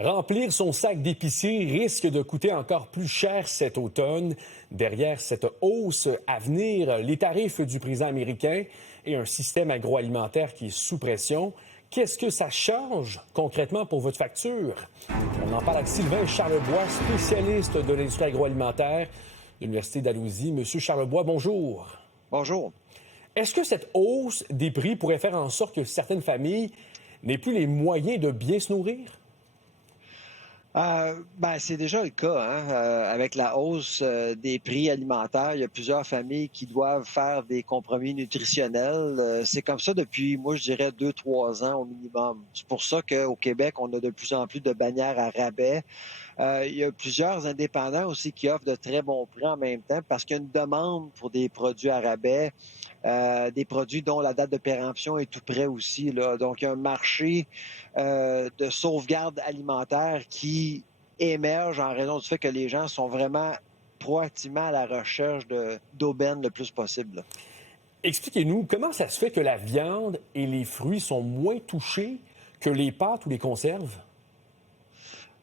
Remplir son sac d'épicerie risque de coûter encore plus cher cet automne. Derrière cette hausse à venir, les tarifs du président américain et un système agroalimentaire qui est sous pression. Qu'est-ce que ça change concrètement pour votre facture? On en parle avec Sylvain Charlebois, spécialiste de l'industrie agroalimentaire de l'Université d'Alousie. Monsieur Charlebois, bonjour. Bonjour. Est-ce que cette hausse des prix pourrait faire en sorte que certaines familles n'aient plus les moyens de bien se nourrir? C'est déjà le cas, hein? Avec la hausse des prix alimentaires, il y a plusieurs familles qui doivent faire des compromis nutritionnels. C'est comme ça depuis, moi, je dirais 2-3 ans au minimum. C'est pour ça qu'au Québec, on a de plus en plus de bannières à rabais. Il y a plusieurs indépendants aussi qui offrent de très bons prix en même temps parce qu'il y a une demande pour des produits à rabais, des produits dont la date de péremption est tout près aussi, là. Donc, il y a un marché de sauvegarde alimentaire qui émerge en raison du fait que les gens sont vraiment proactivement à la recherche d'aubaine le plus possible, là. Expliquez-nous, comment ça se fait que la viande et les fruits sont moins touchés que les pâtes ou les conserves?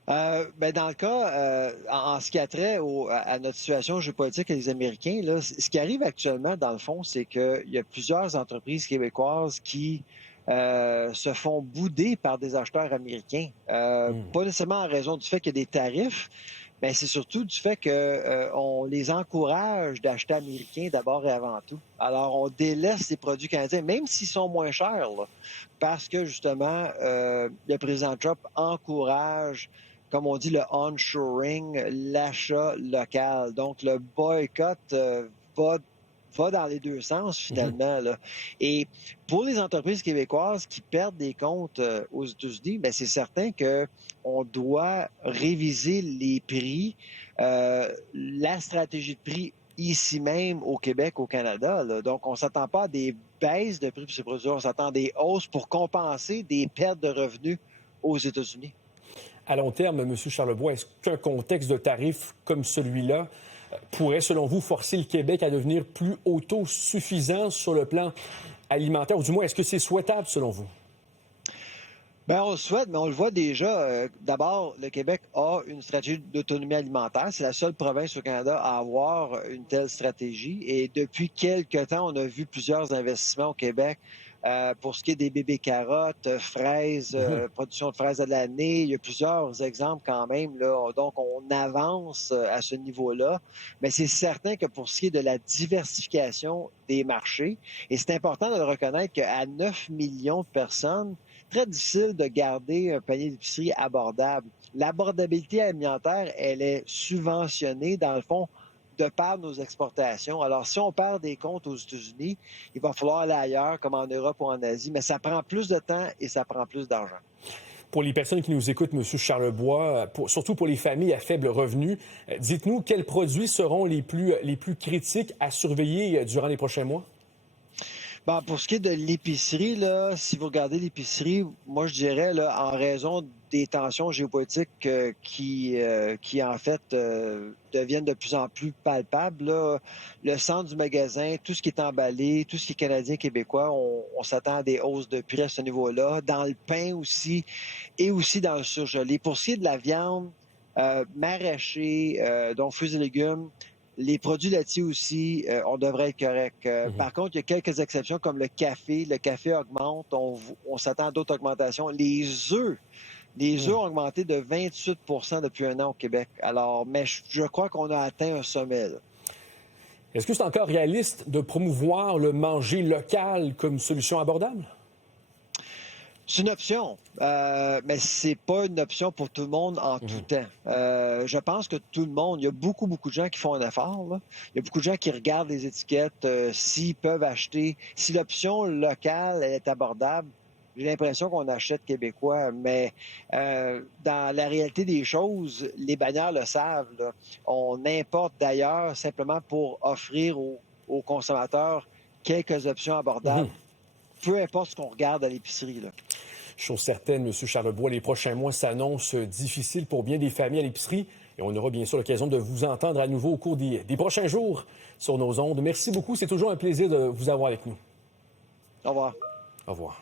Dans le cas, en ce qui a trait à notre situation géopolitique avec les Américains, là, ce qui arrive actuellement, dans le fond, c'est qu'il y a plusieurs entreprises québécoises qui se font bouder par des acheteurs américains. Pas nécessairement en raison du fait qu'il y a des tarifs, mais c'est surtout du fait que on les encourage d'acheter américain d'abord et avant tout. Alors, on délaisse les produits canadiens, même s'ils sont moins chers, là, parce que justement, le président Trump encourage, comme on dit, le onshoring, l'achat local. Donc, le boycott va dans les deux sens, finalement, là. Et pour les entreprises québécoises qui perdent des comptes aux États-Unis, c'est certain qu'on doit réviser les prix, la stratégie de prix ici même au Québec, au Canada, là. Donc, on ne s'attend pas à des baisses de prix pour ces produits, on s'attend à des hausses pour compenser des pertes de revenus aux États-Unis. À long terme, M. Charlebois, est-ce qu'un contexte de tarifs comme celui-là pourrait, selon vous, forcer le Québec à devenir plus autosuffisant sur le plan alimentaire? Ou du moins, est-ce que c'est souhaitable, selon vous? On le souhaite, mais on le voit déjà. D'abord, le Québec a une stratégie d'autonomie alimentaire. C'est la seule province au Canada à avoir une telle stratégie. Et depuis quelque temps, on a vu plusieurs investissements au Québec pour ce qui est des bébés carottes, fraises, production de fraises de l'année. Il y a plusieurs exemples quand même, là. Donc, on avance à ce niveau-là. Mais c'est certain que pour ce qui est de la diversification des marchés, et c'est important de le reconnaître qu'à 9 millions de personnes, très difficile de garder un panier d'épicerie abordable. L'abordabilité alimentaire, elle est subventionnée, dans le fond, de par nos exportations. Alors, si on perd des comptes aux États-Unis, il va falloir aller ailleurs, comme en Europe ou en Asie, mais ça prend plus de temps et ça prend plus d'argent. Pour les personnes qui nous écoutent, M. Charlebois, surtout pour les familles à faible revenu, dites-nous quels produits seront les plus critiques à surveiller durant les prochains mois? Pour ce qui est de l'épicerie, là, si vous regardez l'épicerie, moi je dirais là, en raison des tensions géopolitiques qui en fait deviennent de plus en plus palpables, là, le centre du magasin, tout ce qui est emballé, tout ce qui est canadien, québécois, on s'attend à des hausses de prix à ce niveau-là. Dans le pain aussi et aussi dans le surgelé. Pour ce qui est de la viande maraîchée, donc fruits et légumes, les produits laitiers aussi, on devrait être correct. Par contre, il y a quelques exceptions comme le café. Le café augmente. On s'attend à d'autres augmentations. Les œufs ont augmenté de 28 depuis un an au Québec. Alors, mais je crois qu'on a atteint un sommet, là. Est-ce que c'est encore réaliste de promouvoir le manger local comme solution abordable? C'est une option, mais c'est pas une option pour tout le monde en tout temps. Je pense que tout le monde, il y a beaucoup de gens qui font un effort, là. Il y a beaucoup de gens qui regardent les étiquettes, s'ils peuvent acheter. Si l'option locale est abordable, j'ai l'impression qu'on achète québécois, mais dans la réalité des choses, les bannières le savent, là. On importe d'ailleurs simplement pour offrir aux consommateurs quelques options abordables. Peu importe ce qu'on regarde à l'épicerie, là. Chose certaine, M. Charlebois, les prochains mois s'annoncent difficiles pour bien des familles à l'épicerie et on aura bien sûr l'occasion de vous entendre à nouveau au cours des prochains jours sur nos ondes. Merci beaucoup, c'est toujours un plaisir de vous avoir avec nous. Au revoir. Au revoir.